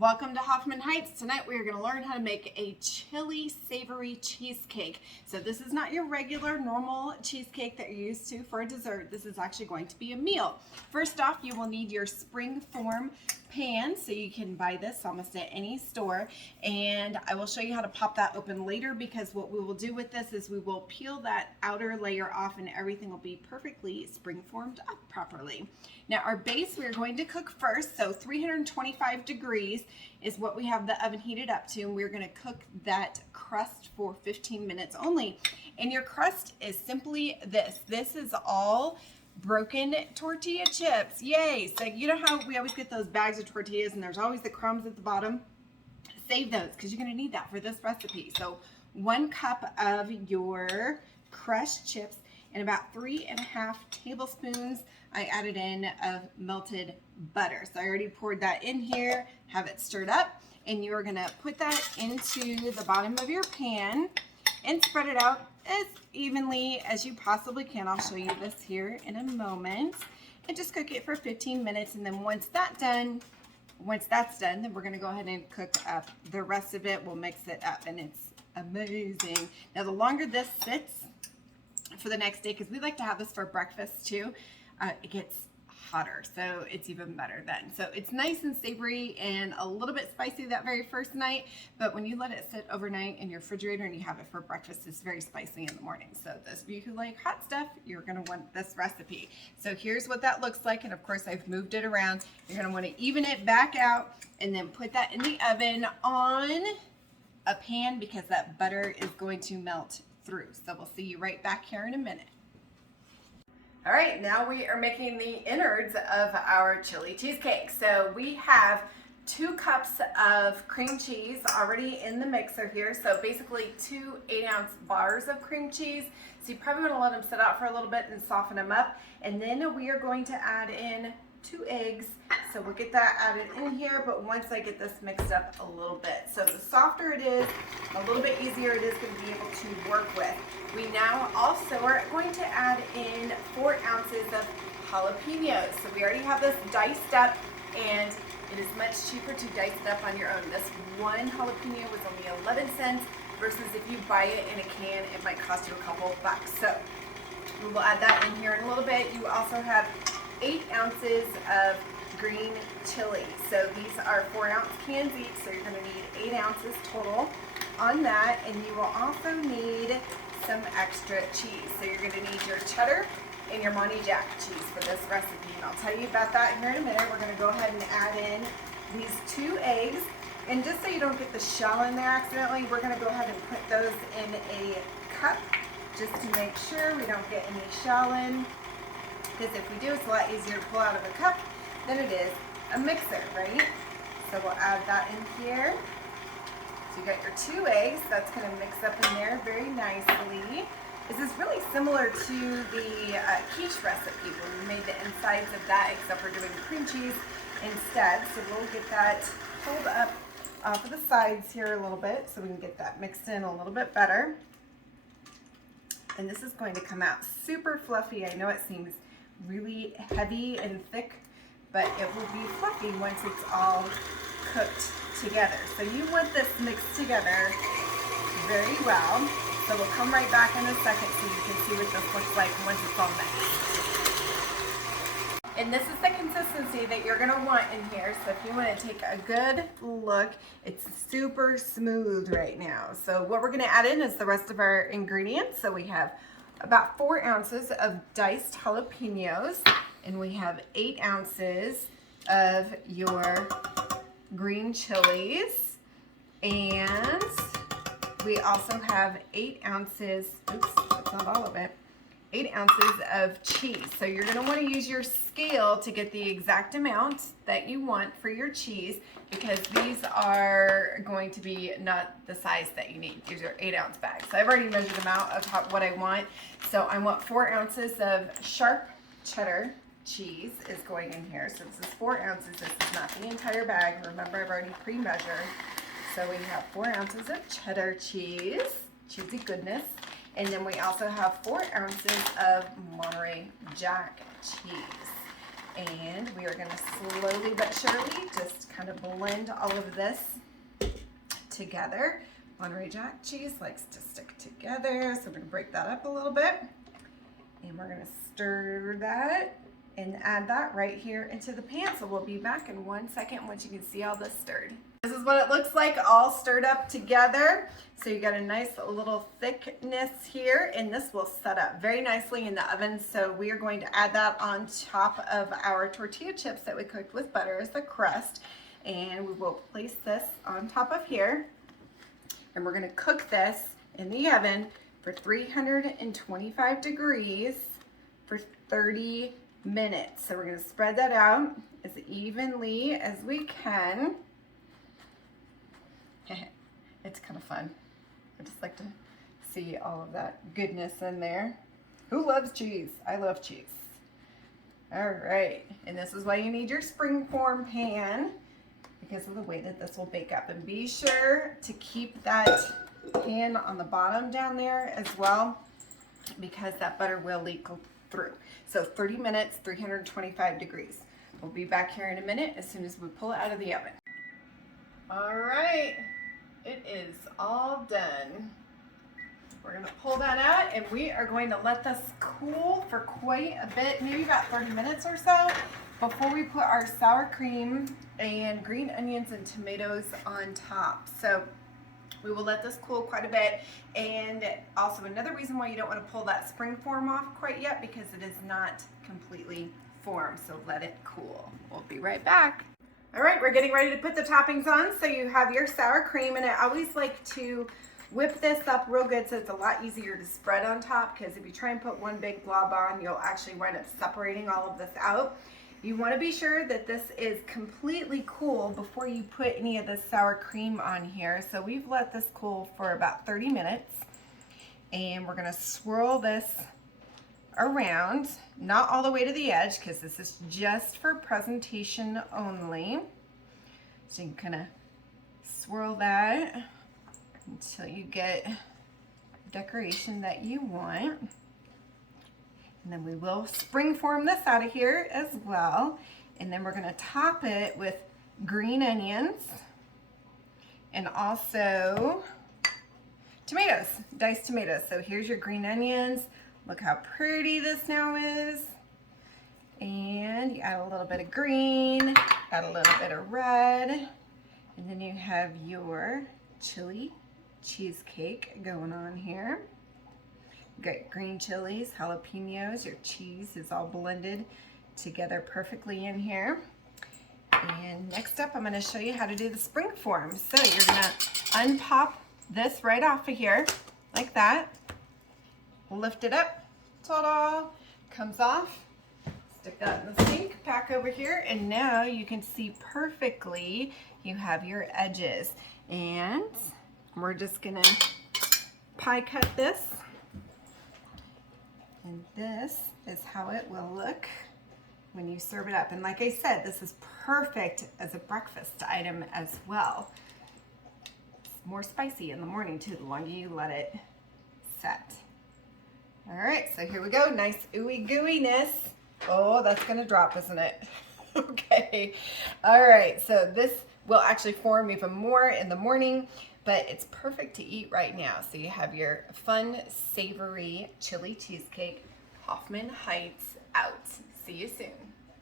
Welcome to Hoffman Heights. Tonight we are going to learn how to make a chili savory cheesecake. So this is not your regular normal cheesecake that you're used to for a dessert. This is actually going to be a meal. First off, you will need your Springform pan, so you can buy this almost at any store, and I will show you how to pop that open later, because what we will do with this is we will peel that outer layer off and everything will be perfectly springformed up properly. Now our base we are going to cook first, so 325 degrees is what we have the oven heated up to, and we're going to cook that crust for 15 minutes only. And your crust is simply this. This is all broken tortilla chips. Yay! So you know how we always get those bags of tortillas and there's always the crumbs at the bottom? Save those because you're going to need that for this recipe. So 1 cup of your crushed chips and about 3.5 tablespoons I added in of melted butter. So I already poured that in here, have it stirred up, and you're going to put that into the bottom of your pan and spread it out as evenly as you possibly can. I'll show you this here in a moment. And just cook it for 15 minutes, and then once that's done, then we're going to go ahead and cook up the rest of it. We'll mix it up, and it's amazing. Now the longer this sits for the next day, because we like to have this for breakfast too, it gets hotter, so it's even better then. So it's nice and savory and a little bit spicy that very first night, but when you let it sit overnight in your refrigerator and you have it for breakfast, it's very spicy in the morning. So those of you who like hot stuff, you're going to want this recipe. So here's what that looks like, and of course I've moved it around. You're going to want to even it back out and then put that in the oven on a pan, because that butter is going to melt through. So we'll see you right back here in a minute. All right, now we are making the innards of our chili cheesecake. So we have 2 cups of cream cheese already in the mixer here. So basically 2 8-ounce bars of cream cheese. So you probably want to let them sit out for a little bit and soften them up. And then we are going to add in 2 eggs. So we'll get that added in here, but once I get this mixed up a little bit. So the softer it is, a little bit easier it is going to be able to work with. We now also are going to add in 4 ounces of jalapenos. So we already have this diced up, and it is much cheaper to dice it up on your own. This one jalapeno was only 11 cents versus if you buy it in a can, it might cost you a couple bucks. So we will add that in here in a little bit. You also have 8 ounces of green chili. So these are 4-ounce cans each, so you're going to need 8 ounces total on that. And you will also need some extra cheese. So you're going to need your cheddar and your Monterey Jack cheese for this recipe. And I'll tell you about that here in a minute. We're going to go ahead and add in these 2 eggs. And just so you don't get the shell in there accidentally, we're going to go ahead and put those in a cup just to make sure we don't get any shell in. Because if we do, it's a lot easier to pull out of a cup than it is a mixer, right? So we'll add that in here. So you got your 2 eggs. That's going to mix up in there very nicely. This is really similar to the quiche recipe when we made the insides of that, except we're doing cream cheese instead. So we'll get that pulled up off of the sides here a little bit so we can get that mixed in a little bit better. And this is going to come out super fluffy. I know it seems really heavy and thick, but it will be fluffy once it's all cooked together. So you want this mixed together very well. So we'll come right back in a second so you can see what this looks like once it's all mixed. And this is the consistency that you're going to want in here. So if you want to take a good look, it's super smooth right now. So what we're going to add in is the rest of our ingredients. So we have about 4 ounces of diced jalapenos, and we have 8 ounces of your green chilies, and we also have 8 ounces, oops, that's not all of it, 8 ounces of cheese. So you're going to want to use your scale to get the exact amount that you want for your cheese, because these are going to be not the size that you need. These are 8-ounce bags. So I've already measured them out of what I want. So I want 4 ounces of sharp cheddar cheese is going in here. So this is 4 ounces. This is not the entire bag. Remember, I've already pre-measured. So we have 4 ounces of cheddar cheese, cheesy goodness. And then we also have 4 ounces of Monterey Jack cheese. And we are going to slowly but surely just kind of blend all of this together. Monterey Jack cheese likes to stick together, so we're going to break that up a little bit. And we're going to stir that and add that right here into the pan. So we'll be back in 1 second once you can see all this stirred. This is what it looks like all stirred up together. So you got a nice little thickness here, and this will set up very nicely in the oven. So we are going to add that on top of our tortilla chips that we cooked with butter as the crust. And we will place this on top of here. And we're gonna cook this in the oven for 325 degrees for 30 minutes. So we're gonna spread that out as evenly as we can. It's kind of fun. I just like to see all of that goodness in there. Who loves cheese? I love cheese. All right, and this is why you need your Springform pan, because of the way that this will bake up. And be sure to keep that pan on the bottom down there as well, because that butter will leak through. So 30 minutes, 325 degrees. We'll be back here in a minute as soon as we pull it out of the oven. All right, it is all done. We're gonna pull that out, and we are going to let this cool for quite a bit, maybe about 30 minutes or so, before we put our sour cream and green onions and tomatoes on top. So we will let this cool quite a bit. And also another reason why you don't want to pull that Springform off quite yet, because it is not completely formed. So let it cool. We'll be right back. All right, we're getting ready to put the toppings on. So you have your sour cream, and I always like to whip this up real good so it's a lot easier to spread on top, because if you try and put one big blob on, you'll actually wind up separating all of this out. You want to be sure that this is completely cool before you put any of this sour cream on here. So we've let this cool for about 30 minutes, and we're going to swirl this around, not all the way to the edge, because this is just for presentation only. So you can kind of swirl that until you get the decoration that you want. And then we will Springform this out of here as well. And then we're gonna top it with green onions and also tomatoes, diced tomatoes. So here's your green onions. Look how pretty this now is. And you add a little bit of green, add a little bit of red, and then you have your chili cheesecake going on here. You got green chilies, jalapenos, your cheese is all blended together perfectly in here. And next up, I'm going to show you how to do the Springform. So you're going to unpop this right off of here, like that. Lift it up, ta-da, comes off. Stick that in the sink, pack over here, and now you can see perfectly you have your edges. And we're just gonna pie cut this. And this is how it will look when you serve it up. And like I said, this is perfect as a breakfast item as well. It's more spicy in the morning too, the longer you let it set. All right, so here we go. Nice ooey gooiness. Oh, that's gonna drop, isn't it? Okay. All right, so this will actually form even more in the morning, but it's perfect to eat right now. So you have your fun, savory chili cheesecake, Hoffman Heights out. See you soon.